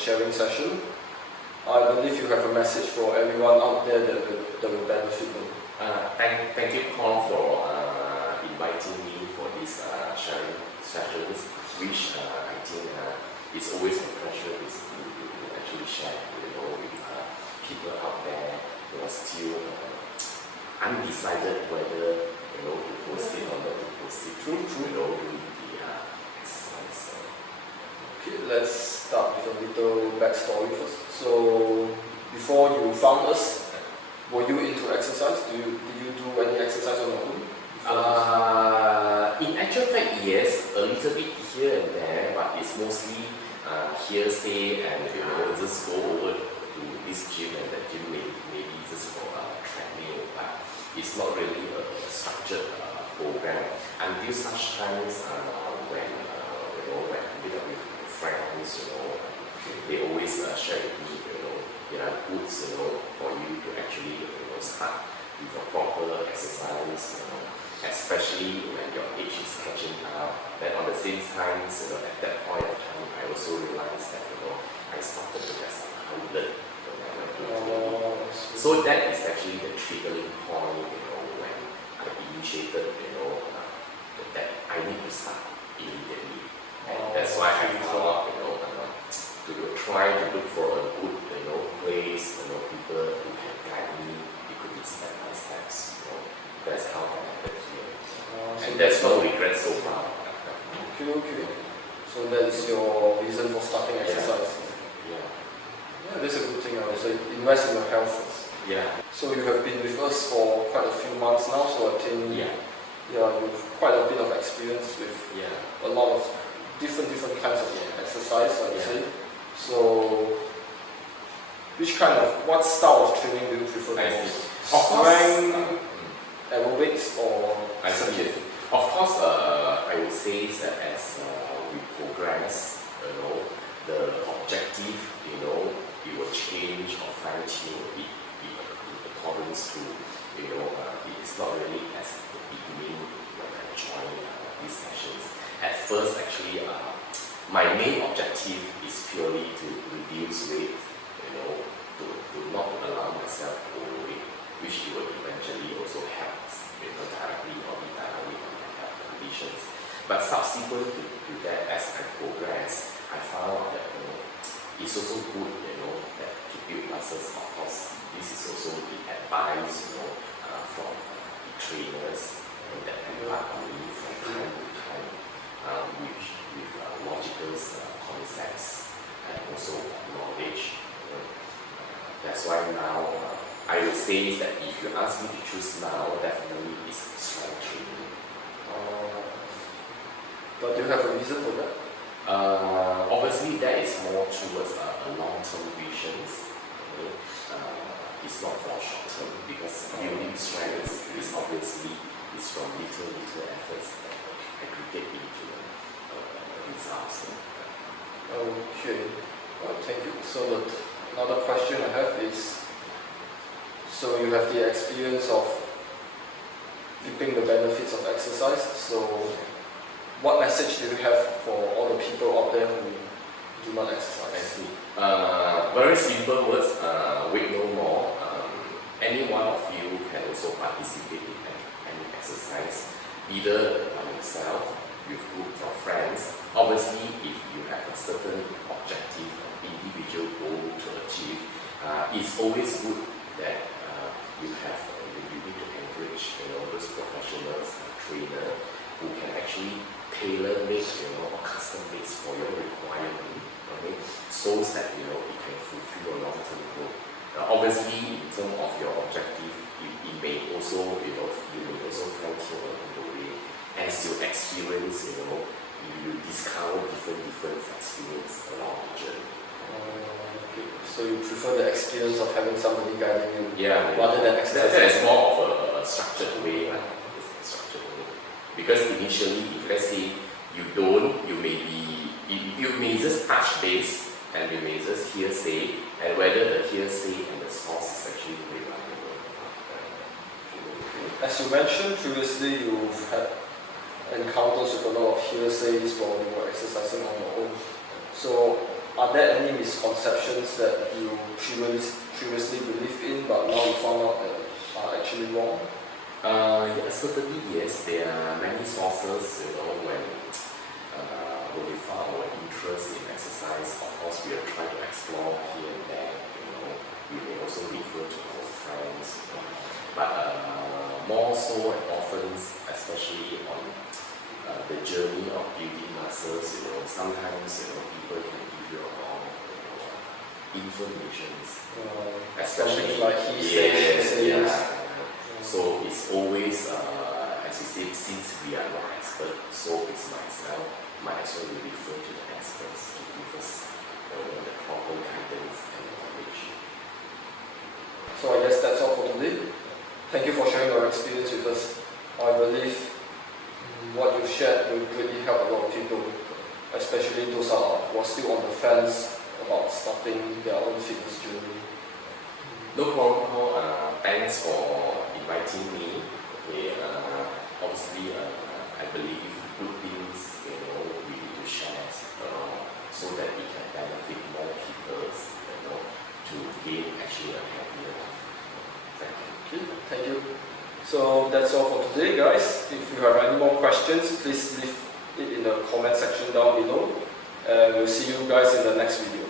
sharing session. I believe you have a message for everyone out there that will benefit them. Thank you, Paul, for inviting me for this sharing sessions, which I think it's always a pleasure to actually share, with people out there who are still undecided whether to proceed or not to proceed through doing the exercise. Okay, let's start with a little backstory first. So, before you found us, were you into exercise? Did you do any exercise on your own? In actual fact, yes, a little bit here and there, but it's mostly hearsay and just go over to this gym and that gym, maybe just for a treadmill, but it's not really a structured program until such times when when I meet up with my friends, they always share with me, there are goods, for you to actually start with a proper exercise, especially when your age is catching up. Then on the same time, at that point of time, I also realized that I started to get some outlet. So that is actually the triggering point, when I initiated, that I need to start immediately. And that's why I thought, to try to look for a good, place, people who can guide me. It could be step by steps. That's how I ended here. And there's no regret so far. Okay. So that is your reason for starting exercise. Yeah, that's a good thing. I would say invest in your health first. Yeah. So you have been with us for quite a few months now. So I think you've quite a bit of experience with a lot of different kinds of exercise. I would say. So what style of training do you prefer the most? Strength, aerobics, or circuit? Of course, I would say that as we progress, the objective, it will change or fine-tune in accordance to, it's not really as the beginning when I joined these sessions. At first, actually, my main objective is purely to reduce weight, to not allow myself to overweight, which it will eventually also help, directly or indirectly on my health conditions. But subsequent to that, as I progress, I found out that it's also good, that to build muscles. Of course, this is also the advice, from the trainers, that impart on me from time to time, with logical concepts and also knowledge. That's why now I would say that if you ask me to choose now, definitely it's strength training. But do you have a reason for that? Obviously, that is more towards a long-term visions. It's not for short-term, because building strength is obviously from little efforts that aggregate into results. Okay, thank you. So another question I have is, so you have the experience of reaping the benefits of exercise. So what message do you have for all the people out there who do not exercise? I see. Very simple words, weight no more. Any one of you can also participate in any exercise, either by yourself, with group of friends. Obviously, if you have a certain objective, individual goal to achieve, it's always good that you need to encourage those professionals, trainer, who can actually tailor-make or custom-made for your requirement, so that it can fulfill your long-term goal. Obviously, in terms of your objective, it may also you may also fine-tune along the way as you experience. You discover different experience along the journey. Okay. So you prefer the experience of having somebody guiding you, rather than exercise? That is more of a structured way, because initially, if let's say you may just touch base, and you may just hearsay, and whether the hearsay and the source is actually reliable. As you mentioned previously, you've had encounters with a lot of hearsays while you were exercising on your own. So are there any misconceptions that you previously believed in but now you found out that are actually wrong? Yeah, certainly yes. There are many sources, when we found our interest in exercise, of course we are trying to explore here and there, we may also refer to our friends, but more so and often, especially on the journey of building muscles, sometimes, people can give you a wrong, information, especially like he says, she says. yeah. So it's always, as you said, since we are not experts, so it's myself, might as well we refer to the experts to give us the proper guidance and knowledge. So I guess that's all for today. Thank you for sharing your experience with us. I believe what you've shared will really help a lot of people, especially those who are still on the fence about starting their own fitness journey. No problem, Paul. Thanks for inviting me. Okay, obviously, I believe good things, we need to share so that we can benefit more people, to gain actually a happier life. Thank you. Okay, thank you. So that's all for today, guys. If you have any more questions, please leave it in the comment section down below. And we'll see you guys in the next video.